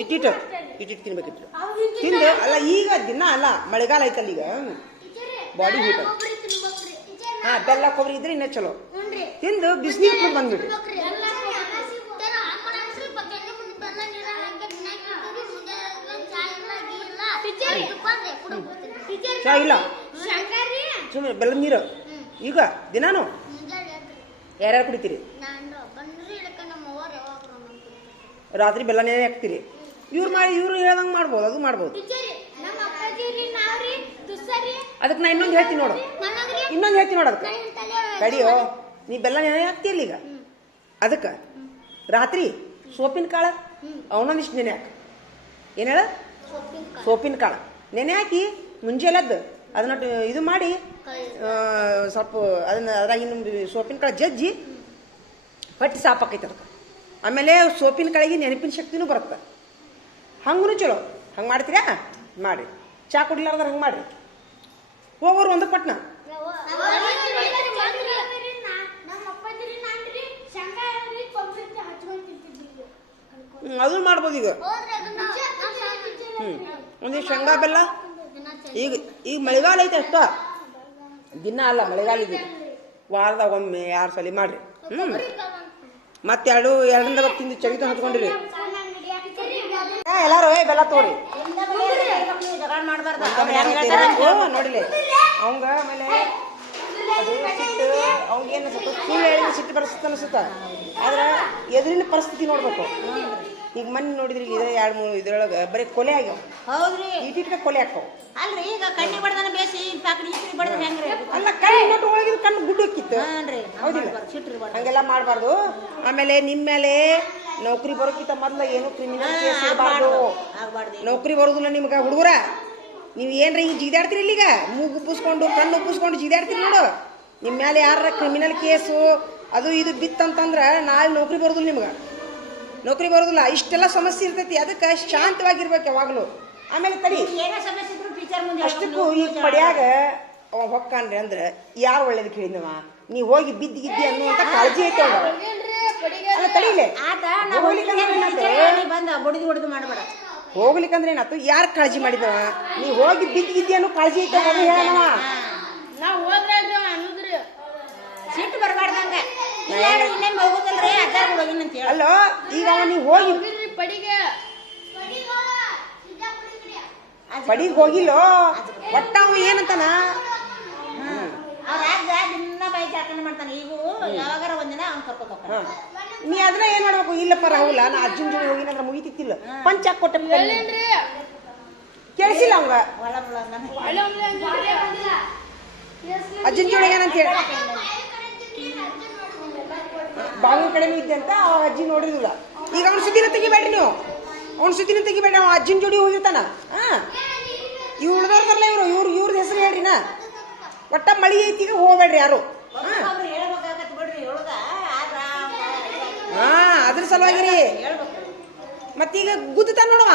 ಇಟ್ಟಿಟ್ಟು ಇಟ್ಟಿಟ್ಟು ತಿನ್ಬೇಕಿತ್ತು. ತಿಂದು ಅಲ್ಲ? ಈಗ ದಿನ ಅಲ್ಲ ಮಳೆಗಾಲ ಐತಲ್ಲ ಈಗ. ಬಾಡಿ ಹೀಟ್ ಹಾ ಬೆಲ್ಲ ಕೊಬ್ಬರಿ ಇದ್ರೆ ಇನ್ನೂ ಚಲೋ. ತಿಂದು ಬಿಸಿನೀರು ಕುಡ್ ಬಂದ್ಬಿಟ್ಟು ಚಾ ಇಲ್ಲ. ಸುಮ್ಮನೆ ಬೆಲ್ಲದ ನೀರು. ಈಗ ದಿನಾನು ಯಾರ್ಯಾರು ಕುಡಿತೀರಿ. ರಾತ್ರಿ ಬೆಲ್ಲನೇ ಹಾಕ್ತೀರಿ. ಇವ್ರು ಮಾಡಿ ಇವ್ರು ಹೇಳ್ದಂಗೆ ಮಾಡ್ಬೋದು ಅದು ಮಾಡ್ಬೋದು. ಅದಕ್ಕೆ ನಾ ಇನ್ನೊಂದು ಹೇಳ್ತೀನಿ ನೋಡು. ಇನ್ನೊಂದು ಹೇಳ್ತೀನಿ ನೋಡು ಅದಕ್ಕೆ. ಕಡಿಯೋ ನೀ ಬೆಲ್ಲ ನೆನೆ ಹಾಕ್ತಿಯಲ್ಲ ಈಗ? ಅದಕ್ಕೆ ರಾತ್ರಿ ಸೋಪಿನ ಕಾಳ ಅವನೊಂದಿಷ್ಟು ನೆನೆ ಹಾಕ. ಏನು ಹೇಳ? ಸೋಪಿನ ಕಾಳ. ನೆನೆ ಹಾಕಿ ಮುಂಜಾನೆದ್ದು ಅದನ್ನ ಇದು ಮಾಡಿ ಸ್ವಲ್ಪ ಅದನ್ನ ಅದ್ರಾಗಿನ ಸೋಪಿನ ಕಾಳು ಜಜ್ಜಿ ಹೊಟ್ಟೆ ಸಾಪಾಕೈತೆ ಅದಕ್ಕೆ. ಆಮೇಲೆ ಸೋಪಿನ ಕಾಳಿಗೆ ನೆನಪಿನ ಶಕ್ತಿನೂ ಬರುತ್ತೆ. ಹಂಗೂ ಚಲೋ ಹಂಗೆ ಮಾಡ್ತೀರಾ? ಮಾಡಿ ಚಾ ಕುಡಿಲಾರ್ದ್ರೆ ಹಂಗೆ ಮಾಡಿರಿ. ಹೋಗೋರು ಒಂದು ಪಟ್ನ. ಅದು ಮಾಡ್ಬೋದು ಈಗ. ಹ್ಞೂ ಒಂದು ಶೇಂಗಾ ಬೆಲ್ಲ. ಈಗ ಈಗ ಮಳೆಗಾಲ ಐತೆ ಅಷ್ಟ. ದಿನ ಅಲ್ಲ ಮಳೆಗಾಲ ಇದೆ. ವಾರದಾಗ ಒಮ್ಮೆ ಎರಡು ಸಲ ಮಾಡಿರಿ. ಹ್ಞೂ ಮತ್ತೆ ಎರಡು ಎರಡರಿಂದ ತಿಂದು ಚಗಿತ ಹತ್ಕೊಂಡಿರಿ. ಏ, ಎಲ್ಲಾರು ಏ ಬೆಲ್ಲ ತೋರಿ ನೋಡಿಲೆ. ಅವಂಗ ಆಮೇಲೆ ಸಿಟ್ಟು ಅವಂಗೇನು ಅನ್ಸುತ್ತೆ ಸುಳ್ಳು ಹೇಳಿ ಸಿಟ್ಟು ಪರಿಸ್ಥಿತಿ ಅನಿಸುತ್ತ? ಆದ್ರೆ ಎದುರಿನ ಪರಿಸ್ಥಿತಿ ನೋಡ್ಬೇಕು. ಈಗ ಮೊನ್ನೆ ನೋಡಿದ್ರಿ ಇದು ಎರಡು ಮೂರು ಇದ್ರೊಳಗೆ ಬರೀ ಕೊಲೆ ಆಗ್ಯಾವ. ಹೌದ್ರಿ. ಇಟ್ಟಿಟ್ಟ ಕೊಲೆ ಹಾಕೋ ಅಲ್ರಿ ಈಗ ಕಣ್ಣಿ ಬಡ್ದನ ಬೇಸಿ ಪಾಕಡಿ ಇಸ್ತ್ರಿ ಬಡ್ದ ಹೆಂಗ್ರಿ? ಅಲ್ಲ ಕಣ್ಣು ನೋಟು ಒಳಗಿದ್ ಕಣ್ಣು ಗುಡ್ಡು ಹಾಕಿತ್ತು. ಹೌದಿಲ್ಲ? ಹಂಗೆಲ್ಲ ಮಾಡಬಾರ್ದು. ಆಮೇಲೆ ನಿಮ್ಮ ಮೇಲೆ ನೌಕರಿ ಬರೋಕ್ಕಿಂತ ಮೊದ್ಲು ಏನು ಕ್ರಿಮಿನಲ್ ಕೇಸ್ ಇರಬಾರ್ದು. ನೌಕರಿ ಬರೋದಿಲ್ಲ ನಿಮ್ಗೆ ಹುಡುಗರ. ನೀವು ಏನ್ರ ಹಿಂಗೆ ಜಿಗಿದಾಡ್ತೀರಿ ಇಲ್ಲಿಗ? ಮೂಗು ಉಪ್ಪಿಸ್ಕೊಂಡು ಕಣ್ಣು ಉಪ್ಪಿಸ್ಕೊಂಡು ಜಿಗಿದಾಡ್ತೀರಿ ನೋಡು. ನಿಮ್ಮ ಮೇಲೆ ಯಾರ ಕ್ರಿಮಿನಲ್ ಕೇಸು ಅದು ಇದು ಬಿತ್ತಂತಂದ್ರೆ ನಾಳೆ ನೌಕರಿ ಬರೋದಿಲ್ಲ ನಿಮ್ಗೆ. ನೌಕರಿ ಬರೋದಿಲ್ಲ. ಇಷ್ಟೆಲ್ಲ ಸಮಸ್ಯೆ ಇರ್ತೈತಿ. ಅದಕ್ಕೆ ಶಾಂತವಾಗಿರ್ಬೇಕು ಯಾವಾಗಲೂ. ಆಮೇಲೆ ತಡಿ. ಅಷ್ಟಕ್ಕೂ ಈ ಪಡ್ಯಾಗ ಅವ ಹೊಕ್ಕಾನ್ರಿ ಅಂದ್ರೆ ಯಾರು ಒಳ್ಳೇದಕ್ಕೆ ಹೇಳಿದವ ನೀ ಹೋಗಿ ಬಿದ್ದು ಗಿದ್ದಿ ಅನ್ನುವಂಥ ಕಾಳಜಿ ಐತೆ ಹೋಗ್ಲಿಕ್ಕಂದ್ರೆ ಏನಾಯ್ತು? ಯಾರು ಕಾಳಜಿ ಮಾಡಿದವ? ನೀ ಹೋಗಿ ಬಿದ್ದು ಗಿದ್ದಿ ಅನ್ನೋ ಕಾಳಜಿ ಐತೆ ಹೇಳವ ನಾವ್ ಅನ್ನುದ್ರಿ. ಸಿಟ್ಟು ಬರಬಾರ್ದಂಗ ಅಂತ ಅಲ್ಲೋ ಈಗ ಅವ ನೀ ಹೋಗಿ ಪಡಿಗೆ. ಪಡಿಗೆ ಹೋಗಿಲ್ಲೋ? ಒಟ್ಟ ಏನಂತನಾ? ಚಾಕಣೆ ಮಾಡ್ತಾನೆ ಈಗ ಯಾವಾಗಾರ ಒಂದಿನ ಅವ್ನು ಕರ್ಕೊಂಡು ಹೋಗ್ತಾನೆ. ನೀ ಅದನ್ನ ಏನ್ ಮಾಡ್ಬೇಕು? ಇಲ್ಲಪ್ಪ ರಾಹುಲ ನಾ ಅರ್ಜುನ್ ಜೋಡಿ ಹೋಗಿನಂದ್ರ ಮುಗಿತಿತ್ತಿಲ್ಲ. ಪಂಚ ಕೊಟ್ಟ ಕೇಳಿಸಿಲ್ಲ ಅವಂಗ. ಅರ್ಜುನ್ ಜೋಡಿ ಏನಂತ ಹೇಳಿ. ಬಾವಿನ ಕಡಿಮೆ ಇದ್ದೆ ಅಂತ ಆ ಅಜ್ಜಿ ನೋಡಿದಿಲ್ಲ ಈಗ ಅವ್ನ ಸುದ್ದಿನ ತೆಗಿಬೇಡ್ರಿ ನೀವು. ಅವ್ನ ಸುದ್ದಿನ ತೆಗಿಬೇಡ್ರಿ ಅವ ಅಜ್ಜಿನ ಜೋಡಿ ಹೋಗಿರ್ತಾನ. ಹಾ. ಇವ್ ಉಳ್ದವ್ರದಲ್ಲ ಇವ್ರು ಇವ್ರು ಇವ್ರದ್ದು ಹೆಸರು ಹೇಳ್ರಿ ನಾ ಒಟ್ಟ ಮಳಿ ಐತಿ ಈಗ ಹೋಗ್ಬೇಡ್ರಿ ಯಾರು. ಹಾ ಅದ್ರ ಸಲುವಾಗಿ ರೀ ಮತ್ತೀಗ ಗುದ್ದುತ್ತಾನ ನೋಡವ.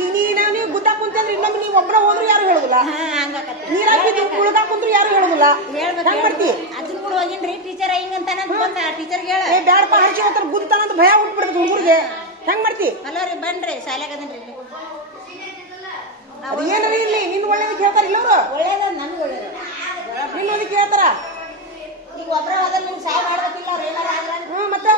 ಈಗ ನೀ ನಾವು ನೀವು ಗುದ್ದಾಕ್ ಕುಂತಂದ್ರೆ ಇನ್ನೊಮ್ಮೆ ನೀವು ಒಬ್ಬರ ಹೋದ್ರು ಯಾರು ಹೇಳುದಿಲ್ಲ? ನೀರಾಗ ಕುಳ್ದಾಕ್ ಕುಂತ್ರು ಯಾರು ಹೇಳುದಿಲ್ಲ? ಹೇಳ್ಬೇಕು ಹೆಂಗ್ ಮಾಡ್ತಿ? ಅಜ್ಜನ್ ಕೂಡ ಹೋಗಿನ್ರಿ ಟೀಚರ್ ಹಿಂಗಂತ ಅಂತ ಟೀಚರ್ಗೆ ಹೇಳ. ಏ ಬ್ಯಾಡಪ್ಪ ಹರ್ಚಿ ಹೋಗ್ತಾರ ಗುದ್ದಾನ ಅಂತ ಭಯ ಹುಟ್ಬಿಡ್ತದೆ ಹುಡುಗರಿಗೆ. ಹೆಂಗ್ ಮಾಡ್ತಿ? ಅಲ್ಲ ರೀ ಬನ್ರಿ ಶಾಲ್ಯಾಗ ಅದನ್ರಿ. ಏನಾರ ಇಲ್ಲಿ? ನಿನ್ ಒಳ್ಳೇದಕ್ಕೆ ಹೇಳ್ತಾರ ಇಲ್ಲ ಅವ್ರು ಒಳ್ಳೇದ ನನ್ಗೆ ಒಳ್ಳೇದ. ನಿನ್ ಅದಕ್ಕೆ ಹೇಳ್ತಾರ ಈಗ ಒಬ್ರ ಹೋದಲ್ಲಿ ನೀವು ಸಹಾಯ ಮಾಡ್ಬೇಕಿಲ್ಲ ಅವ್ರು ಏನಾರ ಆದ್ರ? ಹ್ಮ್ ಮತ್ತೆ?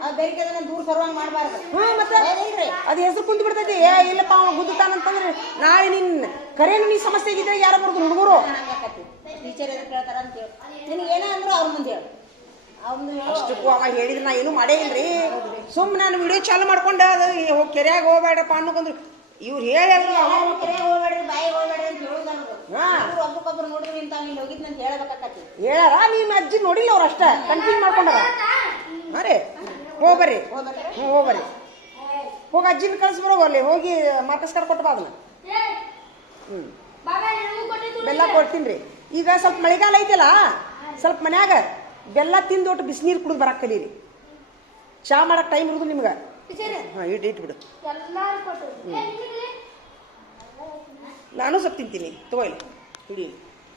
ಆ ಬೇರೆ ಅದನ್ನ ದೂರ ಸರ್ವಂಗ್ ಮಾಡಬಾರ್ದು. ಹ್ಮ್ ಮತ್ತೆ? ಹೌದಿಲ್ರಿ ಅದು ಹೆಸರು ಕುಂತು ಬಿಡ್ತೈತಿ. ಏ ಇಲ್ಲಪ್ಪ ಅವ ಗುದ್ದುತ್ತಾನಂತಂದ್ರೆ ನಾಳೆ ನಿನ್ ಕರೇನು ನೀ ಸಮಸ್ಯೆ ಆಗಿದ್ರೆ ಯಾರ ಬರ್ದು ಹುಡುಗರು? ಟೀಚರ್ ಎದಕ್ಕೆ ಕೇಳ್ತಾರ ಅಂತ ಹೇಳಿ. ನಿನಗೆ ಏನ ಅಂದ್ರು ಅವ್ರ ಮುಂದೆ ಹೇಳು. ಅಷ್ಟಕ್ಕೂ ಅವ ಹೇಳಿದ್ರೆ ನಾ ಏನು ಮಾಡೇ ಇಲ್ರಿ. ಸುಮ್ಮನೆ ನಾನು ವಿಡಿಯೋ ಚಾಲು ಮಾಡ್ಕೊಂಡೆ ಅದು ಕೆರೆಯಾಗ ಹೋಗ್ಬೇಡಪ್ಪ ಅನ್ನೋಕಂದ್ರು ಇವ್ರು ಹೇಳಿದ್ರು ಹೇಳಾರ? ನಿಮ್ಮ ಅಜ್ಜಿ ನೋಡಿಲ್ಲ ಅವ್ರು ಅಷ್ಟ. ಕಂಟಿನ್ಯೂ ಮಾಡ್ಕೊಂಡಾರ ಹಾಂ ರೀ. ಹೋಗ್ಬರ್ರಿ ಹ್ಞೂ ಹೋಗ್ಬರ್ರಿ ಹೋಗಿ ಅಜ್ಜಿನ ಕಳ್ಸಿ ಬರೋ ಅಲ್ಲಿ. ಹೋಗಿ ಕಾರ್ಡ್ ಕೊಟ್ಟು ಬಾ ಅದನ್ನ. ಹ್ಞೂ ಬೆಲ್ಲ ಕೊಡ್ತೀನಿ ರೀ. ಈಗ ಸ್ವಲ್ಪ ಮಳೆಗಾಲ ಐತಲ್ಲ ಸ್ವಲ್ಪ ಮನ್ಯಾಗ ಬೆಲ್ಲ ತಿಂದು ಒಟ್ಟು ಬಿಸಿನೀರು ಕುಡಿದು ಬರಕ್ಕೆ ಕಲೀರಿ. ಚಾ ಮಾಡಕ್ಕೆ ಟೈಮ್ ಇರೋದು ನಿಮ್ಗೆ. ಹಾಂ ಇಟ್ಟು ಇಟ್ಬಿಡು ನಾನು ಸ್ವಲ್ಪ ತಿಂತೀನಿ. ತಗೊಳ್ಳಿ ಇಡಿ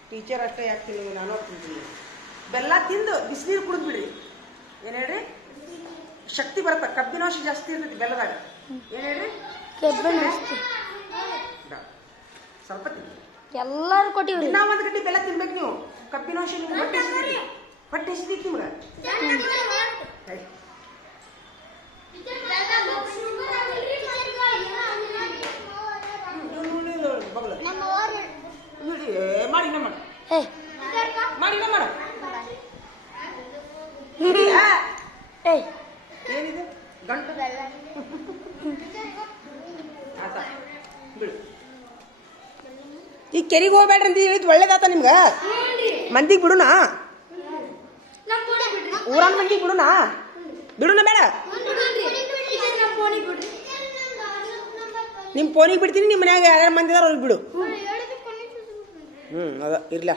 ಟೀಚರ್ ಅಷ್ಟೇ ಯಾಕೆ ತಿನ್ನಿ ನಾನು? ತಿಂತೀನಿ. ಬೆಲ್ಲ ತಿಂದು ಬಿಸಿನೀರು ಕುಡಿದು ಬಿಡಿ. ಏನ್ ಹೇಳ್ರಿ? ಶಕ್ತಿ ಬರುತ್ತೆ. ಕಬ್ಬಿನಾಂಶ ಜಾಸ್ತಿ ಇರ್ತೈತಿ ಬೆಲ್ಲದಾಗ. ಏನ್ ಹೇಳ್ರಿ? ಸ್ವಲ್ಪ ತಿನ್ನಿ ಎಲ್ಲಾರು ಕೊಟ್ಟಿವ್ರಿ. ದಿನ ಒಂದ್ ಗಂಟೆ ಬೆಲ್ಲ ತಿನ್ಬೇಕು ನೀವು. ಕಬ್ಬಿನಾಂಶ ನಿಮ್ಗೆ ಹೊಟ್ಟೆ ಹೊಟ್ಟೆ ಹೆಸರಿ ನಿಮ್ಗೆ ಹೇಳಿ. ಇವ್ನು ನೋಡಿ ಇದು ಬಗ್ಲ. ಇಡಿ, ಏ, ಮಾಡಿ ಇನ್ನ ಮಾಡು ಏ ಮಾಡಿ ಇನ್ನ ಮಾಡು. ಏ ಏನಿದೆ? ಗಂಟು? ಆತ ಬಿಡು. ಈ ಕೆರಿಗೆ ಹೋಗ್ಬೇಡ್ರಿ ಅಂತ ಹೇಳಿದ್ ಒಳ್ಳೇದಾತ ನಿಮ್ಗೆ? ಮಂದಿಗೆ ಬಿಡುನಾ? ಊರಾನ್ ಮಂದಿಗೆ ಬಿಡುನಾ? ಬಿಡುನ ಬೇಡ? ನಿಮ್ಮ ಫೋನಿಗೆ ಬಿಡ್ತೀನಿ ನಿಮ್ಮ ಮನ್ಯಾಗ ಯಾರ್ಯಾರು ಮಂದಿ ಅವ್ರಿಗೆ ಬಿಡು. ಹ್ಞೂ ಅದ ಇರ್ಲ